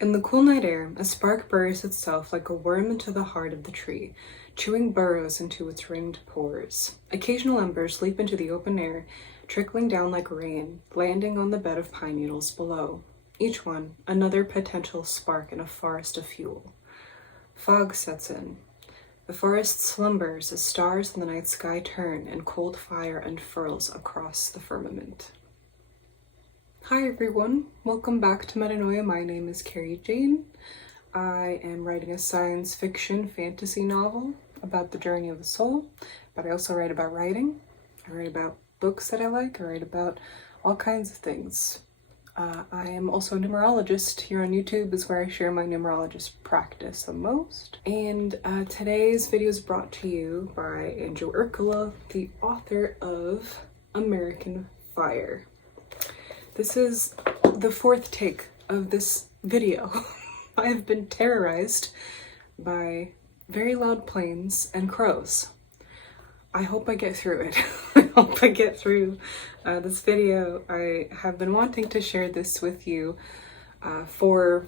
In the cool night air, a spark buries itself like a worm into the heart of the tree, chewing burrows into its ringed pores. Occasional embers leap into the open air, trickling down like rain, landing on the bed of pine needles below. Each one, another potential spark in a forest of fuel. Fog sets in. The forest slumbers as stars in the night sky turn and cold fire unfurls across the firmament. Hi everyone, welcome back to Metanoia. My name is Carrie Jane. I am writing a science fiction fantasy novel about the journey of the soul, but I also write about writing. I write about books that I like. I write about all kinds of things. I am also a numerologist. Here on YouTube is where I share my numerologist practice the most. And today's video is brought to you by Erkkila, the author of American Fire. This is the fourth take of this video. I have been terrorized by very loud planes and crows. I hope I get through it. I hope I get through this video. I have been wanting to share this with you for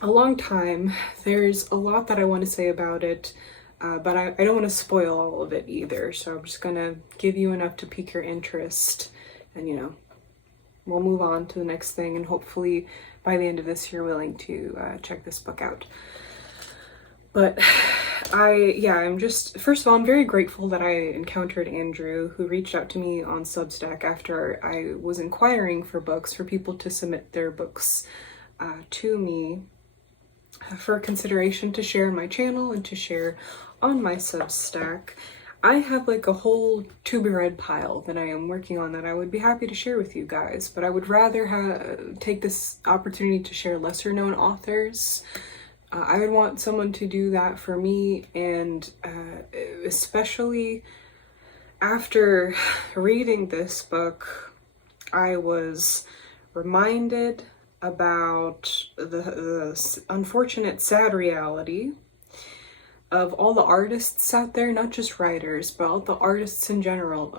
a long time. There's a lot that I want to say about it, but I don't want to spoil all of it either. So I'm just gonna give you enough to pique your interest, and we'll move on to the next thing, and hopefully by the end of this you're willing to check this book out. But I'm just, first of all, I'm very grateful that I encountered Andrew, who reached out to me on Substack after I was inquiring for books, for people to submit their books to me for consideration to share on my channel and to share on my Substack. I have like a whole to be read pile that I am working on that I would be happy to share with you guys, but I would rather take this opportunity to share lesser known authors. I would want someone to do that for me, and especially after reading this book, I was reminded about the unfortunate, sad reality of all the artists out there, not just writers, but all the artists in general,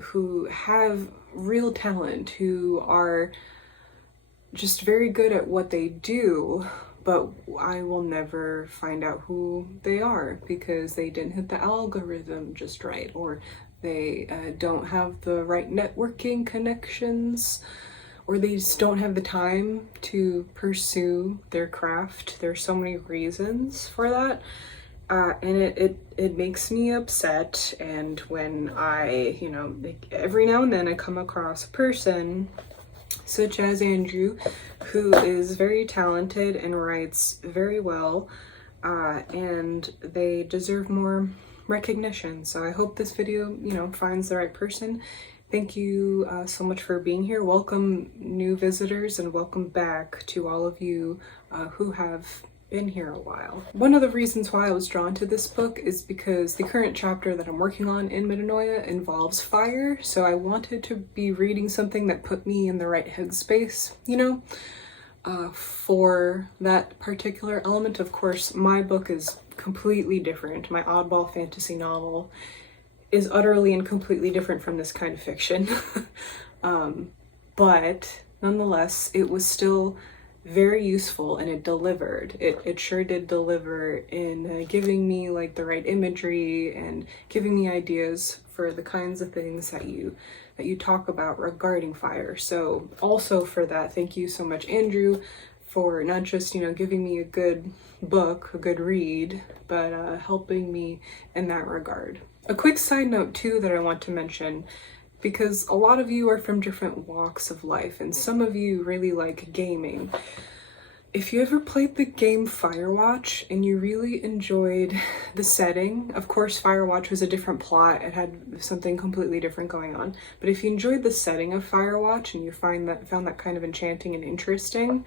who have real talent, who are just very good at what they do, but I will never find out who they are because they didn't hit the algorithm just right, or they don't have the right networking connections, or they just don't have the time to pursue their craft. There's so many reasons for that. And it makes me upset. And when I, every now and then I come across a person such as Andrew, who is very talented and writes very well, and they deserve more recognition. So I hope this video, finds the right person. Thank you so much for being here. Welcome new visitors, and welcome back to all of you who have been here a while. One of the reasons why I was drawn to this book is because the current chapter that I'm working on in Metanoia involves fire, so I wanted to be reading something that put me in the right headspace, for that particular element. Of course, my book is completely different. My oddball fantasy novel is utterly and completely different from this kind of fiction. But nonetheless, it was still very useful, and it delivered. It sure did deliver in giving me like the right imagery and giving me ideas for the kinds of things that you talk about regarding fire. So also for that, thank you so much, Andrew, for not just giving me a good book, a good read, but helping me in that regard. A quick side note too that I want to mention, because a lot of you are from different walks of life, and some of you really like gaming. If you ever played the game Firewatch and you really enjoyed the setting, of course Firewatch was a different plot, it had something completely different going on, but if you enjoyed the setting of Firewatch and you found that kind of enchanting and interesting,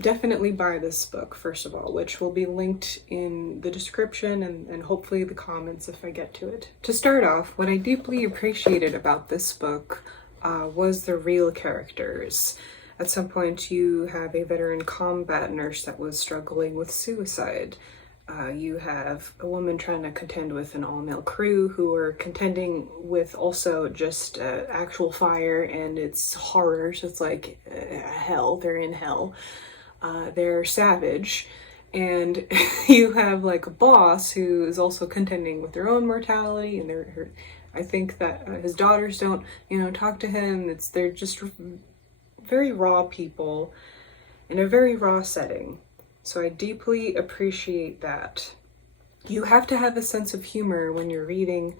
definitely buy this book, first of all, which will be linked in the description and hopefully the comments if I get to it. To start off, what I deeply appreciated about this book was the real characters. At some point, you have a veteran combat nurse that was struggling with suicide. You have a woman trying to contend with an all-male crew who are contending with also just actual fire and its horrors. It's like hell, they're in hell. they're savage, and you have like a boss who is also contending with their own mortality, and I think that his daughters don't, talk to him. They're just very raw people in a very raw setting. So I deeply appreciate that. You have to have a sense of humor when you're reading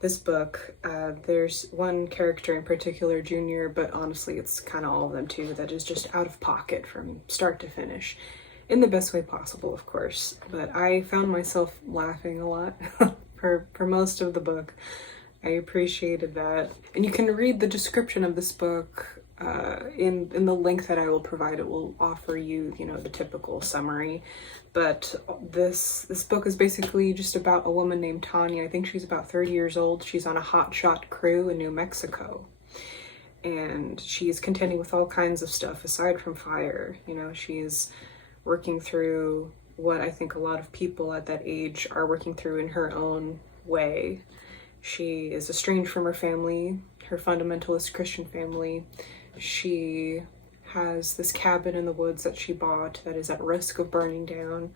this book. There's one character in particular, Junior, but honestly it's kind of all of them too, that is just out of pocket from start to finish, in the best way possible, of course. But I found myself laughing a lot for most of the book. I appreciated that. And you can read the description of this book in the link that I will provide. It will offer you, the typical summary. But this book is basically just about a woman named Tanya. I think she's about 30 years old. She's on a hotshot crew in New Mexico. And she's contending with all kinds of stuff aside from fire. She's working through what I think a lot of people at that age are working through in her own way. She is estranged from her family, her fundamentalist Christian family. She has this cabin in the woods that she bought that is at risk of burning down.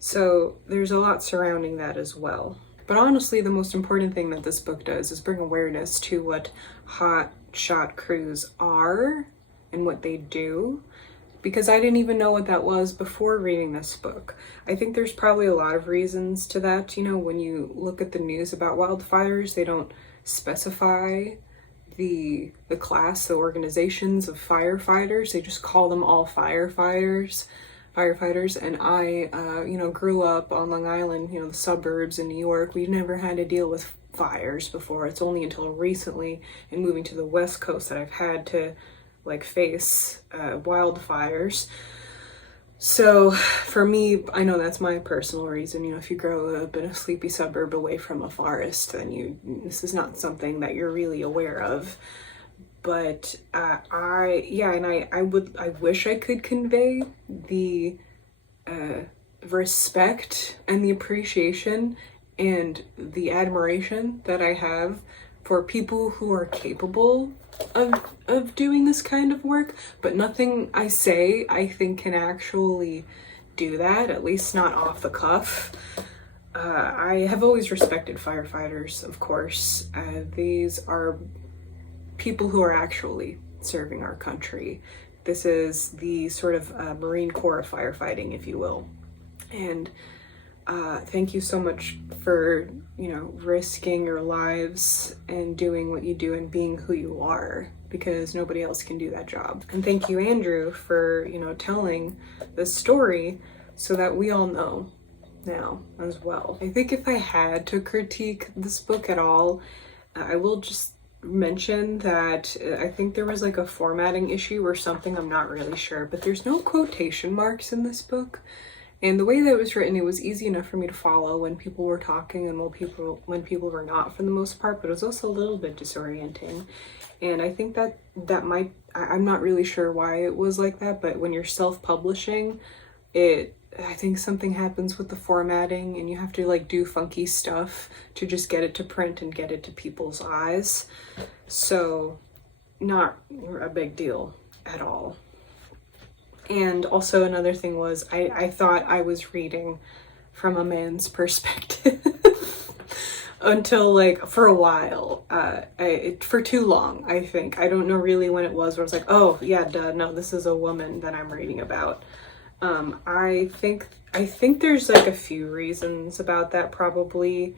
So there's a lot surrounding that as well. But honestly, the most important thing that this book does is bring awareness to what hot shot crews are and what they do, because I didn't even know what that was before reading this book. I think there's probably a lot of reasons to that. When you look at the news about wildfires, they don't specify the class, the organizations of firefighters. They just call them all firefighters. And I, grew up on Long Island, the suburbs in New York. We never had to deal with fires before. It's only until recently, in moving to the West Coast, that I've had to face wildfires. So for me, I know that's my personal reason. If you grow up in a sleepy suburb away from a forest, then this is not something that you're really aware of. But I wish I could convey the respect and the appreciation and the admiration that I have for people who are capable of doing this kind of work, but nothing I say I think can actually do that, at least not off the cuff. I have always respected firefighters, of course. These are people who are actually serving our country. This is the sort of Marine Corps of firefighting, if you will. And thank you so much for, risking your lives and doing what you do and being who you are, because nobody else can do that job. And thank you, Andrew, for, telling this story so that we all know now as well. I think if I had to critique this book at all, I will just mention that I think there was a formatting issue or something, I'm not really sure, but there's no quotation marks in this book. And the way that it was written, it was easy enough for me to follow when people were talking and when people were not, for the most part, but it was also a little bit disorienting. And I think that I'm not really sure why it was like that, but when you're self-publishing, I think something happens with the formatting and you have to do funky stuff to just get it to print and get it to people's eyes. So not a big deal at all. And also another thing was I thought I was reading from a man's perspective until for a while, for too long, I think. I don't know really when it was where I was like, oh yeah, duh, no, this is a woman that I'm reading about. I think there's a few reasons about that, probably.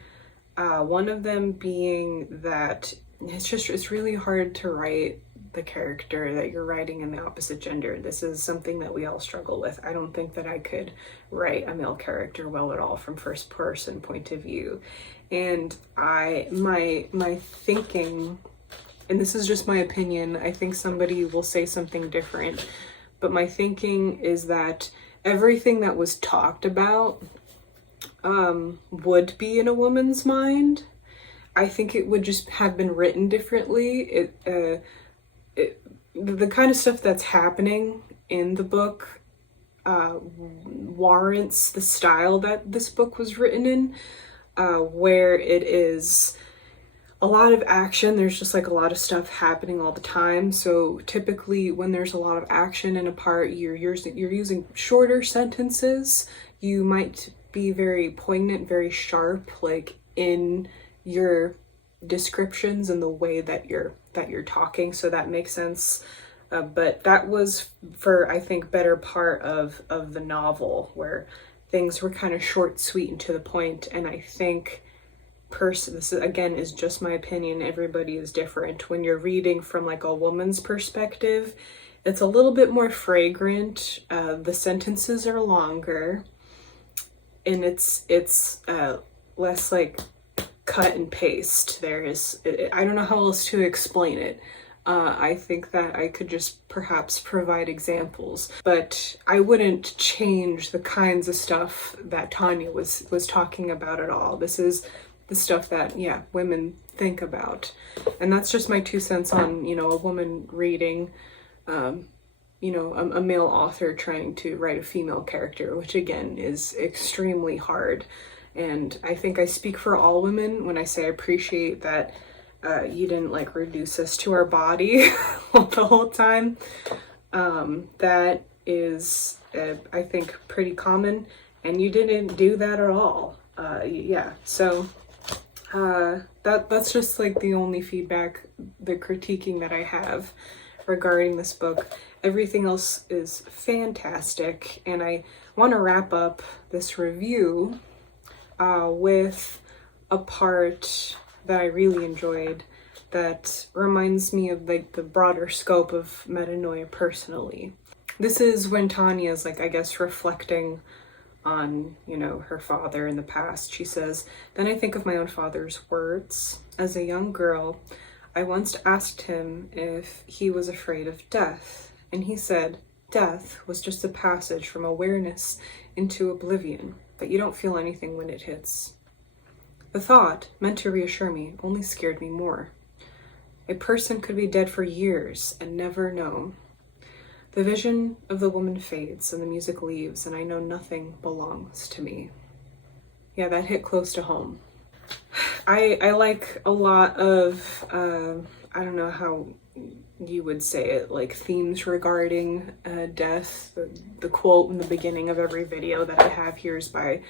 One of them being that it's really hard to write the character that you're writing in the opposite gender. This is something that we all struggle with. I don't think that I could write a male character well at all from first person point of view. And my thinking, and this is just my opinion, I think somebody will say something different, but my thinking is that everything that was talked about would be in a woman's mind. I think it would just have been written differently. The kind of stuff that's happening in the book warrants the style that this book was written in, where it is a lot of action. There's just like a lot of stuff happening all the time. So typically when there's a lot of action in a part, you're using shorter sentences. You might be very poignant, very sharp, like in your descriptions and the way that you're talking. So that makes sense. But that was for, I think, better part of the novel, where things were kind of short, sweet, and to the point. And I think this is, again, is just my opinion, everybody is different. When you're reading from like a woman's perspective, it's a little bit more fragrant. The sentences are longer, and it's less like cut and paste. I don't know how else to explain it. I think that I could just perhaps provide examples, but I wouldn't change the kinds of stuff that Tanya was talking about at all. This is the stuff that, yeah, women think about. And that's just my 2 cents on, a woman reading, a male author trying to write a female character, which again is extremely hard. And I think I speak for all women when I say I appreciate that you didn't like reduce us to our body the whole time. That is, I think, pretty common, and you didn't do that at all. Yeah, so that's just like the only feedback, the critiquing that I have regarding this book. Everything else is fantastic, and I want to wrap up this review with a part that I really enjoyed that reminds me of like the broader scope of metanoia personally. This is when Tanya is like, I guess, reflecting on, her father in the past. She says, "Then I think of my own father's words. As a young girl, I once asked him if he was afraid of death, and he said, death was just a passage from awareness into oblivion, but you don't feel anything when it hits. The thought, meant to reassure me, only scared me more. A person could be dead for years and never know. The vision of the woman fades and the music leaves, and I know nothing belongs to me." Yeah, that hit close to home. I like a lot of, I don't know how you would say it, like themes regarding death. The quote in the beginning of every video that I have here is by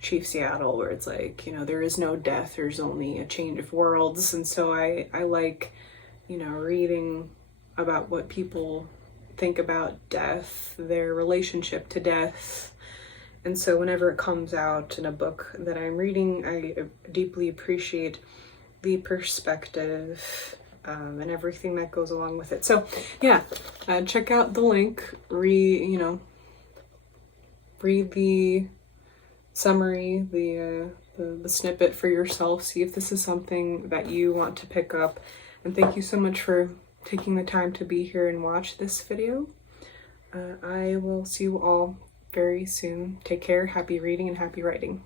Chief Seattle, where it's like, there is no death, there's only a change of worlds. And so I like, reading about what people think about death, their relationship to death. And so whenever it comes out in a book that I'm reading, I deeply appreciate the perspective and everything that goes along with it. So yeah, check out the link, read the summary, the snippet for yourself, see if this is something that you want to pick up. And thank you so much for taking the time to be here and watch this video. I will see you all very soon. Take care, happy reading and happy writing.